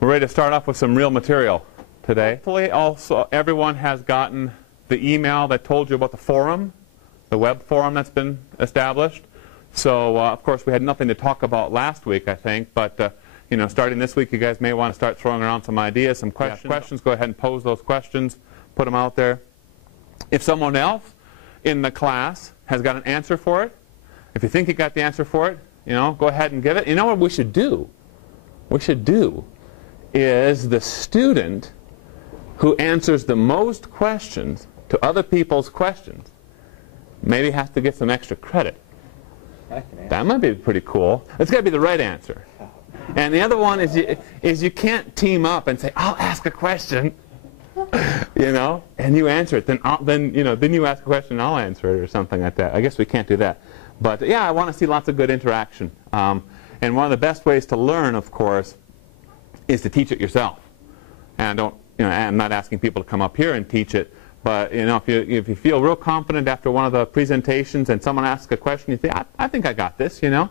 We're ready to start off with some real material today. Hopefully also everyone has gotten the email that told you about the forum, the web forum that's been established. So of course we had nothing to talk about last week, I think, but you know, starting this week you guys may want to start throwing around some ideas, some questions. Go ahead and pose those questions, put them out there. If someone else in the class has got an answer for it, if you think you got the answer for it, you know, go ahead and give it. You know what we should do? What we should do is the student who answers the most questions to other people's questions maybe has to get some extra credit. That might be pretty cool. It's got to be the right answer. And the other one is you can't team up and say, I'll ask a question, you know, and you answer it. Then you ask a question and I'll answer it or something like that. I guess we can't do that. But yeah, I want to see lots of good interaction. And one of the best ways to learn, of course, is to teach it yourself. And I'm not asking people to come up here and teach it, but you know, if you feel real confident after one of the presentations and someone asks a question, you think, I think I got this, you know.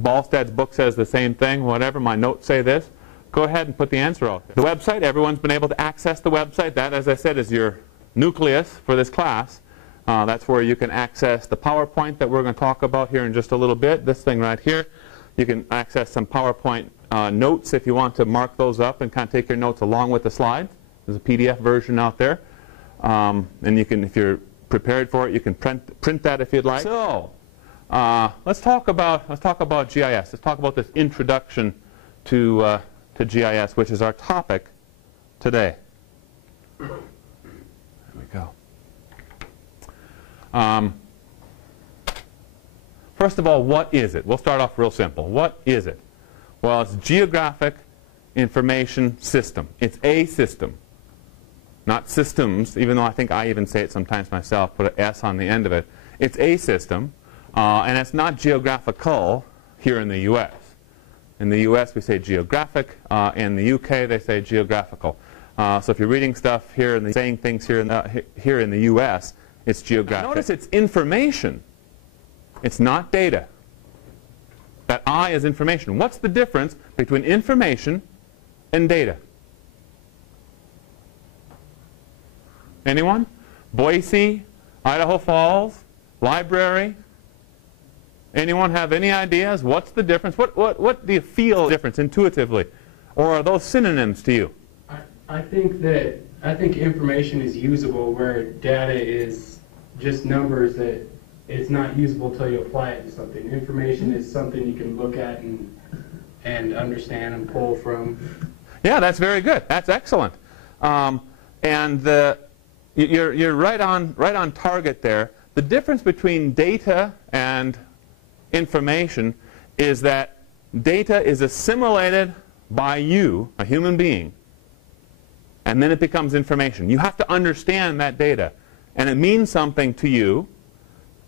Ballstad's book says the same thing, whatever, my notes say this. Go ahead and put the answer out there. The website, everyone's been able to access the website. That, as I said, is your nucleus for this class. That's where you can access the PowerPoint that we're going to talk about here in just a little bit, this thing right here. You can access some PowerPoint notes if you want to mark those up and kind of take your notes along with the slides. There's a PDF version out there. And you can, if you're prepared for it, you can print that if you'd like. So, let's talk about GIS. Let's talk about this introduction to GIS, which is our topic today. There we go. First of all, what is it? We'll start off real simple. What is it? Well, it's Geographic Information System. It's a system, not systems, even though I think I even say it sometimes myself, put an S on the end of it. It's a system, and it's not geographical here in the U.S. In the U.S. we say geographic. In the U.K. they say geographical. So if you're reading stuff here and saying things here in the U.S., it's geographic. Notice it's information. It's not data. That I is information. What's the difference between information and data? Anyone? Boise, Idaho Falls, library? Anyone have any ideas? What's the difference? What do you feel difference intuitively? Or are those synonyms to you? I think information is usable where data is just numbers that it's not usable until you apply it to something. Information is something you can look at and understand and pull from. Yeah, that's very good. That's excellent. You're right on target there. The difference between data and information is that data is assimilated by you, a human being, and then it becomes information. You have to understand that data, and it means something to you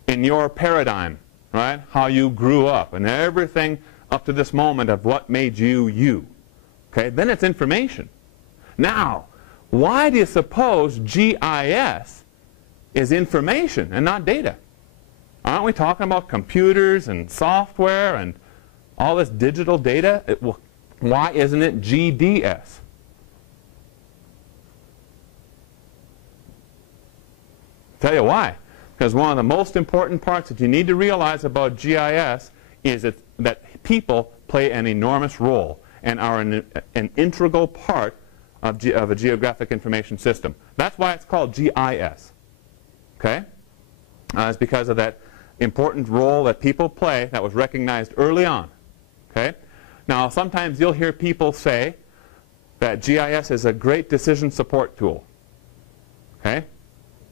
in your paradigm, right? How you grew up and everything up to this moment of what made you you. Okay, then it's information. Now, why do you suppose GIS is information and not data? Aren't we talking about computers and software and all this digital data? Why isn't it GDS? Tell you why. Because one of the most important parts that you need to realize about GIS is that people play an enormous role and are an integral part of a geographic information system. That's why it's called GIS. Okay? It's because of that important role that people play that was recognized early on. Okay? Now, sometimes you'll hear people say that GIS is a great decision support tool. Okay?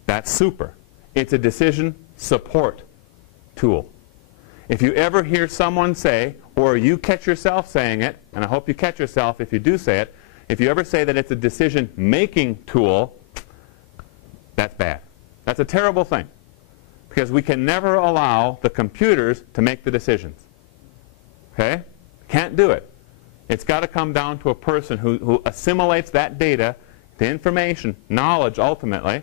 That's super. It's a decision support tool. If you ever hear someone say, or you catch yourself saying it, and I hope you catch yourself if you do say it, if you ever say that it's a decision-making tool, that's bad. That's a terrible thing. Because we can never allow the computers to make the decisions. Okay? Can't do it. It's got to come down to a person who assimilates that data, the information, knowledge ultimately,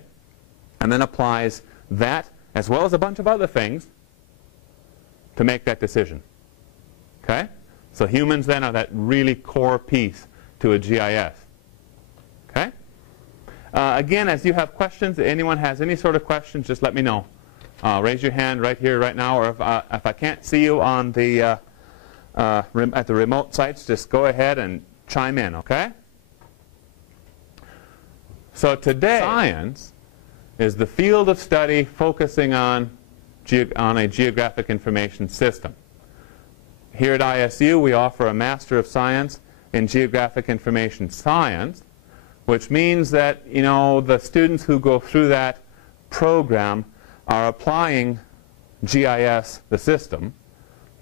and then applies that, as well as a bunch of other things, to make that decision. Okay? So humans then are that really core piece to a GIS. Okay? Again, as you have questions, if anyone has any sort of questions, just let me know. Raise your hand right here, right now, or if I can't see you on the at the remote sites, just go ahead and chime in, okay? So today, science is the field of study focusing on a geographic information system. Here at ISU, we offer a Master of Science in Geographic Information Science, which means that, you know, the students who go through that program are applying GIS, the system,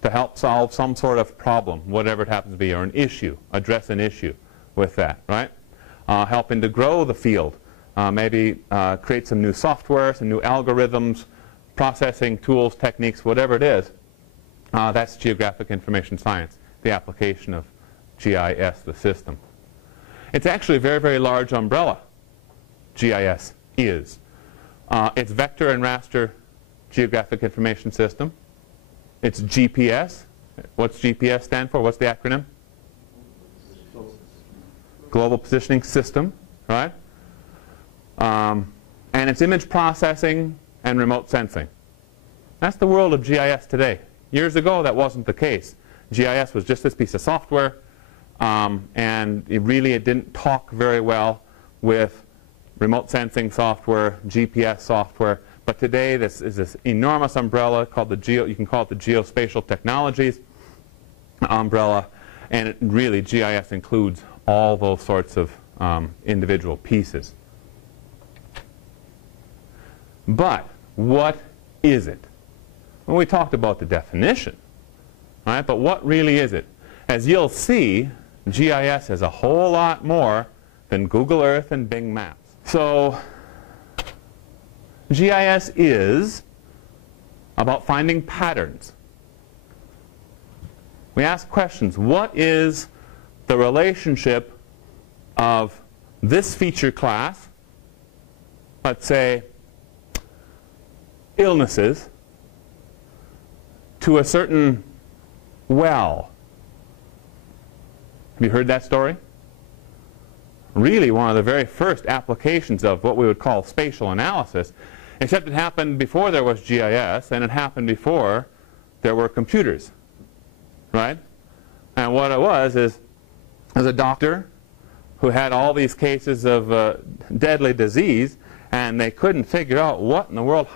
to help solve some sort of problem, whatever it happens to be, or an issue, address an issue with that, right? Helping to grow the field, maybe create some new software, some new algorithms, processing tools, techniques, whatever it is. That's geographic information science, the application of GIS, the system. It's actually a very, very large umbrella, GIS is. It's vector and raster geographic information system. It's GPS. What's GPS stand for? What's the acronym? Global Positioning System, right? And it's image processing and remote sensing. That's the world of GIS today. Years ago, that wasn't the case. GIS was just this piece of software, and it didn't talk very well with remote sensing software, GPS software. But today, this is this enormous umbrella called you can call it the geospatial technologies umbrella, and really GIS includes all those sorts of individual pieces. But what is it? Well, we talked about the definition, right? But what really is it? As you'll see, GIS is a whole lot more than Google Earth and Bing Maps. So GIS is about finding patterns. We ask questions. What is the relationship of this feature class, let's say illnesses, to a certain well? Have you heard that story? Really one of the very first applications of what we would call spatial analysis, except it happened before there was GIS, and it happened before there were computers, right? And what it was is a doctor who had all these cases of deadly disease, and they couldn't figure out what in the world,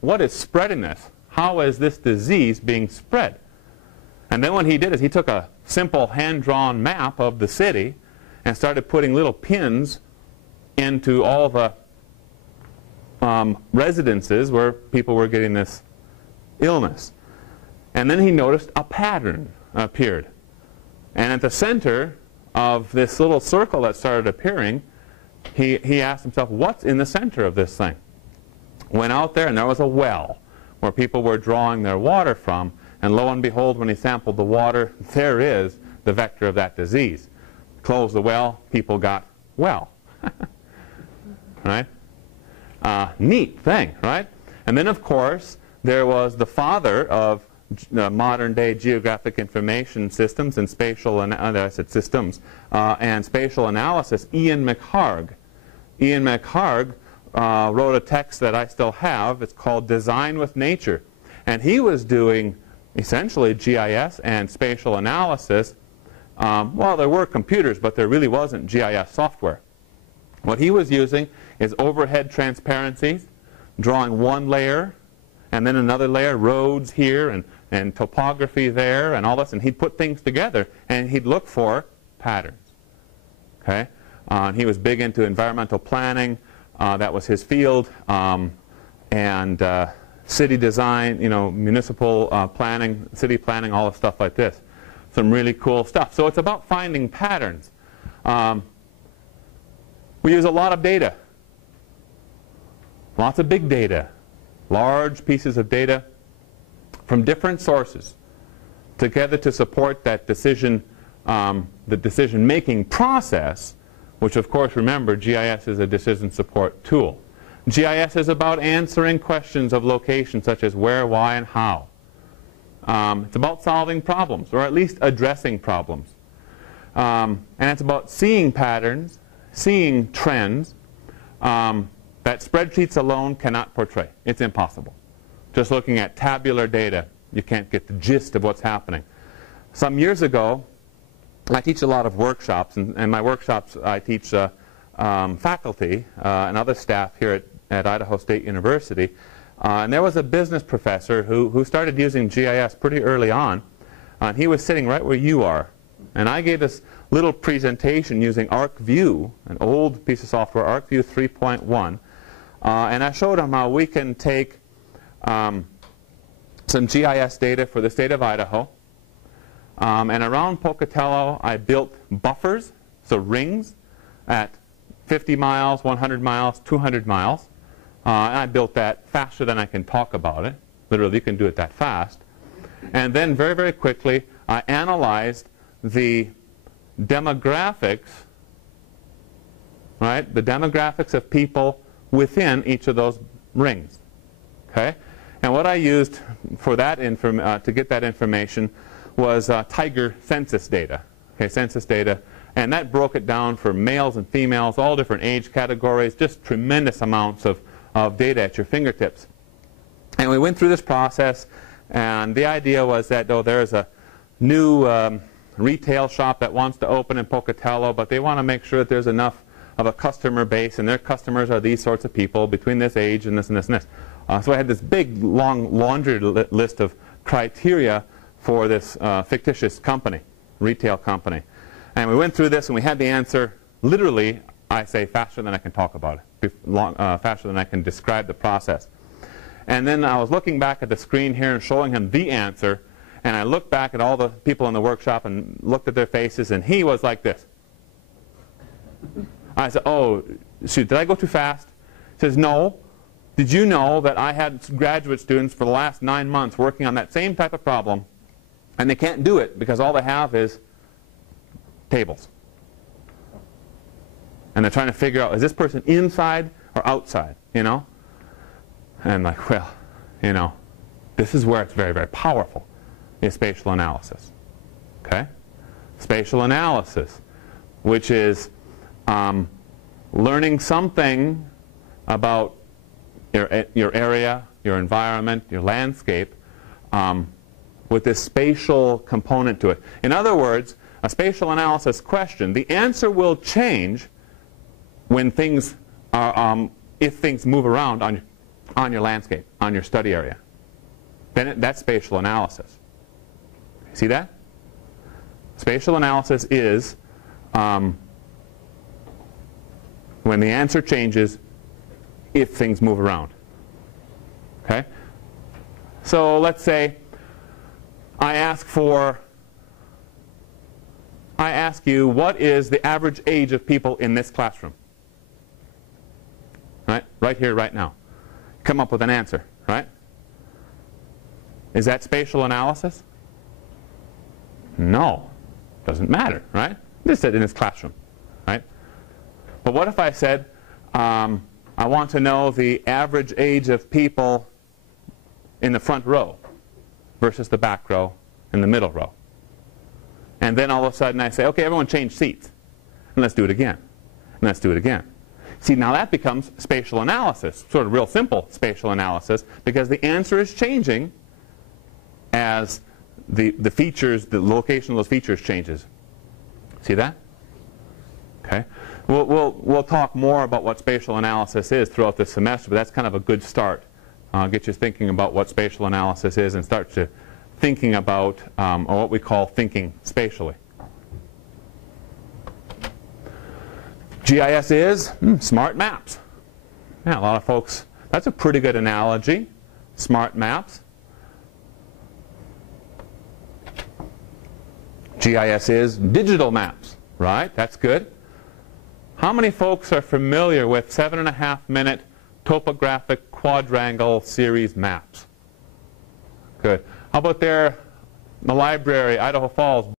what is spreading this? How is this disease being spread? And then what he did is he took a simple hand-drawn map of the city and started putting little pins into all the residences where people were getting this illness. And then he noticed a pattern appeared. And at the center of this little circle that started appearing, he asked himself, what's in the center of this thing? Went out there, and there was a well where people were drawing their water from. And lo and behold, when he sampled the water, there is the vector of that disease. Closed the well, people got well. Right? Neat thing, right? And then, of course, there was the father of modern-day geographic information systems and spatial and spatial analysis, Ian McHarg. Ian McHarg wrote a text that I still have. It's called Design with Nature. And he was doing essentially GIS and spatial analysis. Well, there were computers, but there really wasn't GIS software. What he was using is overhead transparencies, drawing one layer and then another layer, roads here and topography there and all this, and he'd put things together and he'd look for patterns. Okay? He was big into environmental planning. That was his field. And city design, you know, municipal planning, city planning, all the stuff like this. Some really cool stuff. So it's about finding patterns. We use a lot of data. Lots of big data. Large pieces of data from different sources together to support that decision, the decision-making process, which of course, remember, GIS is a decision support tool. GIS is about answering questions of location such as where, why, and how. It's about solving problems, or at least addressing problems. And it's about seeing patterns, seeing trends that spreadsheets alone cannot portray. It's impossible. Just looking at tabular data, you can't get the gist of what's happening. Some years ago, I teach a lot of workshops, and my workshops I teach faculty and other staff here at Idaho State University. And there was a business professor who started using GIS pretty early on. And he was sitting right where you are. And I gave this little presentation using ArcView, an old piece of software, ArcView 3.1. And I showed him how we can take some GIS data for the state of Idaho. And around Pocatello, I built buffers, so rings, at 50 miles, 100 miles, 200 miles. And I built that faster than I can talk about it. Literally, you can do it that fast. And then very, very quickly, I analyzed the demographics, right? The demographics of people within each of those rings. Okay? And what I used for that to get that information was tiger census data. Okay, census data. And that broke it down for males and females, all different age categories, just tremendous amounts of data at your fingertips. And we went through this process, and the idea was that, there's a new retail shop that wants to open in Pocatello, but they want to make sure that there's enough of a customer base, and their customers are these sorts of people between this age and this and this and this. So I had this big, long laundry list of criteria for this fictitious company, retail company. And we went through this, and we had the answer, literally, I say, faster than I can talk about it, faster than I can describe the process. And then I was looking back at the screen here and showing him the answer, and I looked back at all the people in the workshop and looked at their faces, and he was like this. I said, oh, shoot, did I go too fast? He says, no. Did you know that I had graduate students for the last 9 months working on that same type of problem, and they can't do it because all they have is tables. And they're trying to figure out, is this person inside or outside, you know? And I'm like, well, you know, this is where it's very, very powerful, is spatial analysis. Okay? Spatial analysis, which is learning something about your area, your environment, your landscape, with this spatial component to it. In other words, a spatial analysis question, the answer will change when things are, if things move around on your landscape, on your study area. Then that's spatial analysis. See that? Spatial analysis is when the answer changes if things move around. Okay? So let's say I ask you, what is the average age of people in this classroom? Right here, right now. Come up with an answer, right? Is that spatial analysis? No. Doesn't matter, right? Just said in this classroom, right? But what if I said, I want to know the average age of people in the front row versus the back row and the middle row? And then all of a sudden I say, okay, everyone change seats. And let's do it again. And let's do it again. See, now that becomes spatial analysis, sort of real simple spatial analysis, because the answer is changing as the features, the location of those features changes. See that? Okay. We'll talk more about what spatial analysis is throughout this semester, but that's kind of a good start. Get you thinking about what spatial analysis is and start to thinking about or what we call thinking spatially. GIS is smart maps. Yeah, a lot of folks, that's a pretty good analogy. Smart maps. GIS is digital maps, right? That's good. How many folks are familiar with 7.5-minute topographic quadrangle series maps? Good. How about the library, Idaho Falls